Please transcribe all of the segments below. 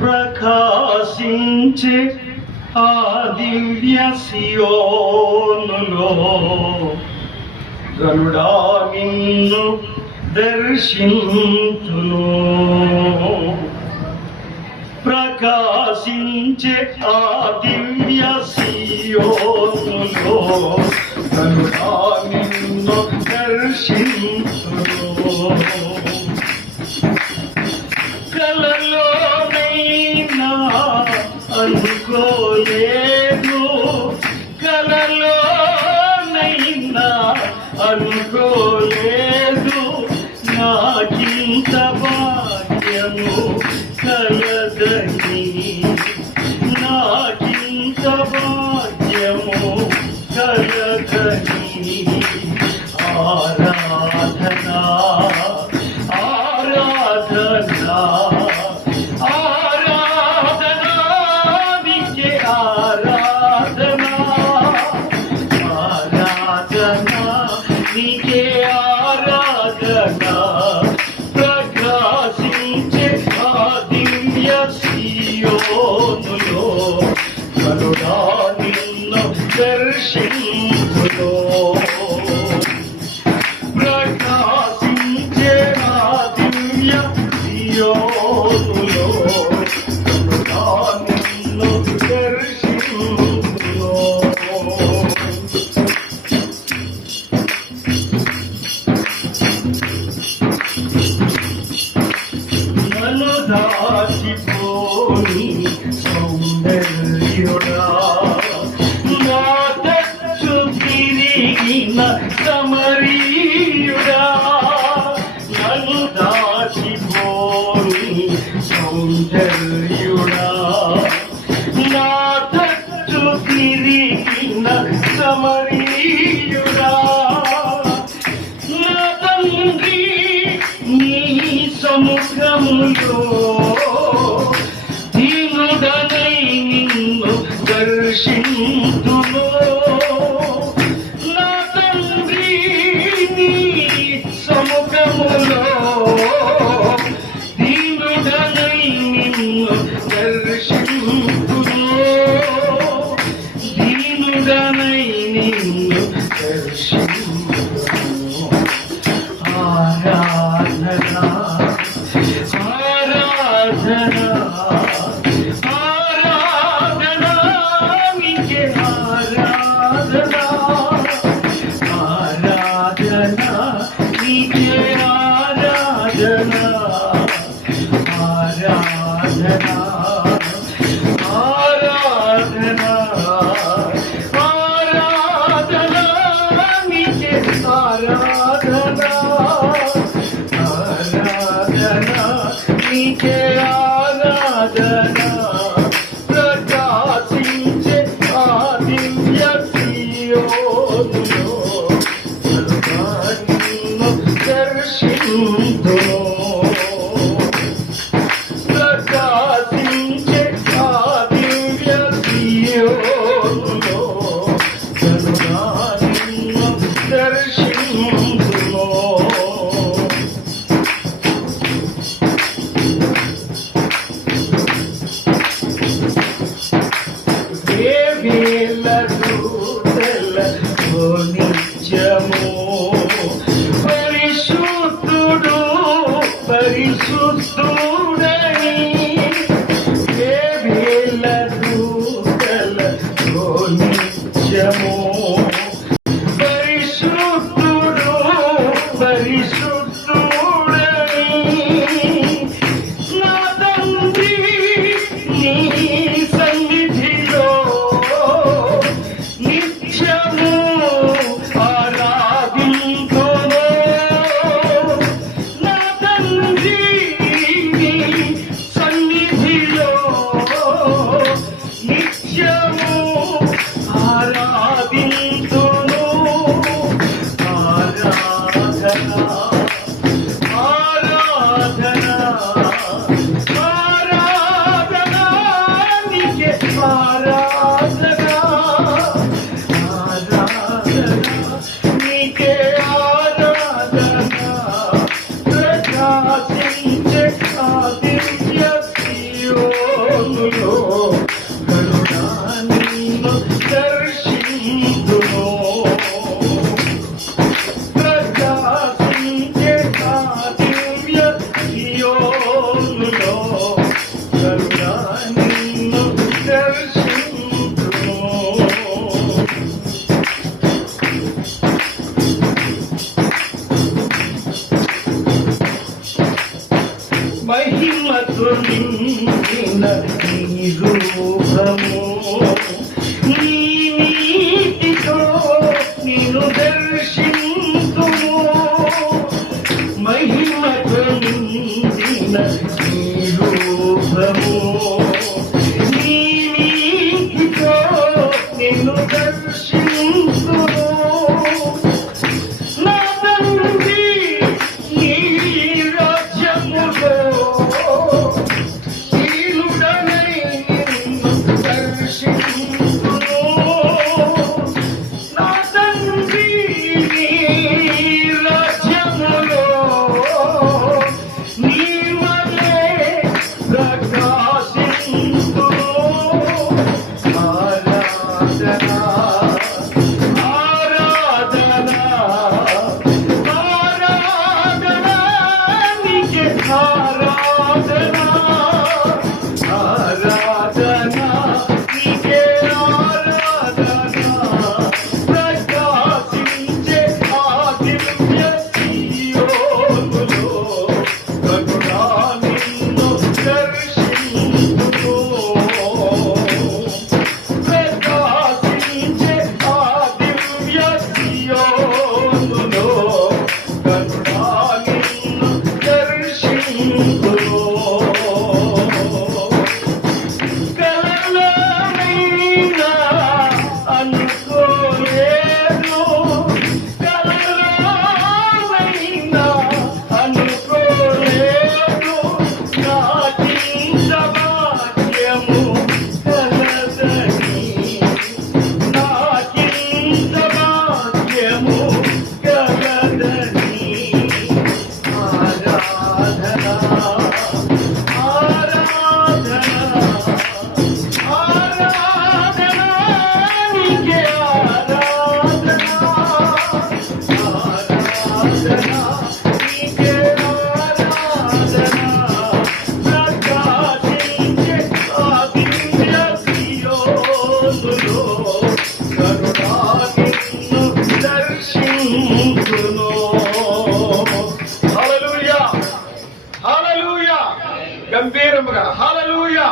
ప్రకాశించే ఆ దివ్య సియోనులో గరుడా నిన్ను దర్శించును. ప్రకాశించే ఆ దివ్య సియోనులో గరుడా నిన్ను దర్శించును. కలలోనైనా అనుకోలేదు, కలలోనైనా అనుకోలేదు, నాకింత భాగ్యము కలదని, నాకింత భాగ్యము కలదని. ఆరాధనా ఆరాధనా ఆరాధనా నీకే ఆరాధనా, ఆరాధనా నీకే ఆరాధనా. ప్రకాశించే ఆ దివ్య సియోనులో కరుణా నిన్ను దర్శించును. ప్రకాశించే ఆ దివ్య సియోనులో కరుణా నిన్ను దర్శించును. నన్ను దాచిపోని సౌందర్యుడా, నా తచ్చు తిరిగిన సమరీయుడా, నన్ను దాచిపోని సౌందర్యుడా, నా తచ్చు తిరిగిన సమరీయుడా, నా తండ్రి నీ సముఖములో దీనుడనై నిన్ను దర్శింతును. నా తండ్రి నీ సముఖములో దీనుడనై నిన్ను దర్శింతును, దీనుడనై నిన్ను దర్శింతును. ఆరాధనా ఆరాధనా ఆరాధనా నీకే ఆరాధనా, ఆరాధనా నీకే ఆరాధనా, ఆరాధనా ఆరాధనా ఆరాధనా నీకే ఆరాధనా, ఆరాధనా నీకే ఆరాధనా. ప్రకాశించే ఆ దివ్య సియోనులో కరుణా నిన్ను దర్శించును. ప్రకాశించే ఆ దివ్య సియోనులో కరుణా నిన్ను దర్శించును. నిత్యము పరిశుద్ధుడు పరిశుద్ధుడని వేల దూతలతో నిత్యము పరిశుద్ధుడు పరిశుద్ధుడని. నా తండ్రి నీ సన్నిధిలో నిత్యము ఆరాధింతును. నా తండ్రి నీ సన్నిధిలో నిత్యము ఆరాధింతును. ఆరాధనా ఆరాధనా ఆరాధనా నీకే ఆరాధనా, ఆరాధనా నీకే ఆరాధనా. ప్రకాశించే మహిమతో నిండిన నీ రూపము, నీ నీతితో నిన్ను దర్శింతుము. మహిమతో నిండిన నీ రూపము, నీ నీతితో నిన్ను దర్శింతుము. నా తండ్రి నీ రాజ్యములో దీనుడనై నిన్ను దర్శింతును. నా తండ్రి నీ రాజ్యములో నీ వలె ప్రకాశింతును. ఆరాధనా ఆరాధనా ఆరాధనా నీకే ఆరాధనా ఆరాధనా నీకే ఆరాధనా. ప్రకాశించే ఆ దివ్య సీయోనులో కరుణా నిన్ను దర్శించును. ప్రకాశించే ఆ దివ్య సీయోనులో కరుణా నిన్ను దర్శించును. కలలోనైనా అనుకోలేదు, కలలోనైనా అనుకోలేదు, నాకింత భాగ్యము కలదని, నాకింత భాగ్యము కలదని. ఆరాధనా ఆరాధనా ఆరాధనా నీకే ఆరాధనా ఆరాధనా నీకే ఆరాధనా. ప్రకాశించే ఆ దివ్య సీయోనులో కరుణా నిన్ను దర్శించును. హల్లెలూయా హల్లెలూయా. గంభీరముగా హల్లెలూయా.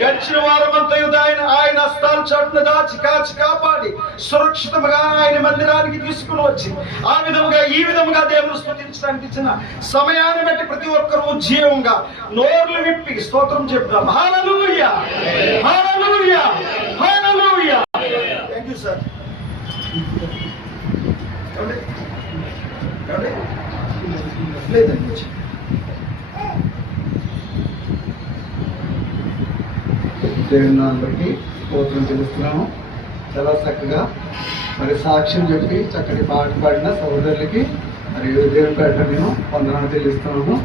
గడిచిన వారమంతయు ఆయన హస్తాల చాటున దాచి కాచి కాపాడి సురక్షితముగా ఆయన మందిరానికి తీసుకుని వచ్చి ఆ విధముగా ఈ విధముగా దేవుని స్తుతించడానికి ఇచ్చిన సమయాన్ని బట్టి ప్రతి ఒక్కరూ జీవంగా నోర్లు విప్పి స్తోత్రం చెప్తాం. Hallelujah hallelujah hallelujah. Thank you sir. లేదండి దేవుని నామమును బట్టి స్తోత్రం చెల్లిస్తున్నాము. చాలా చక్కగా మరి సాక్ష్యం చెప్పి చక్కటి పాట పాడిన సహోదరులకి మరియు దేవుని పేట నేను వందనాలు చెల్లిస్తున్నాము.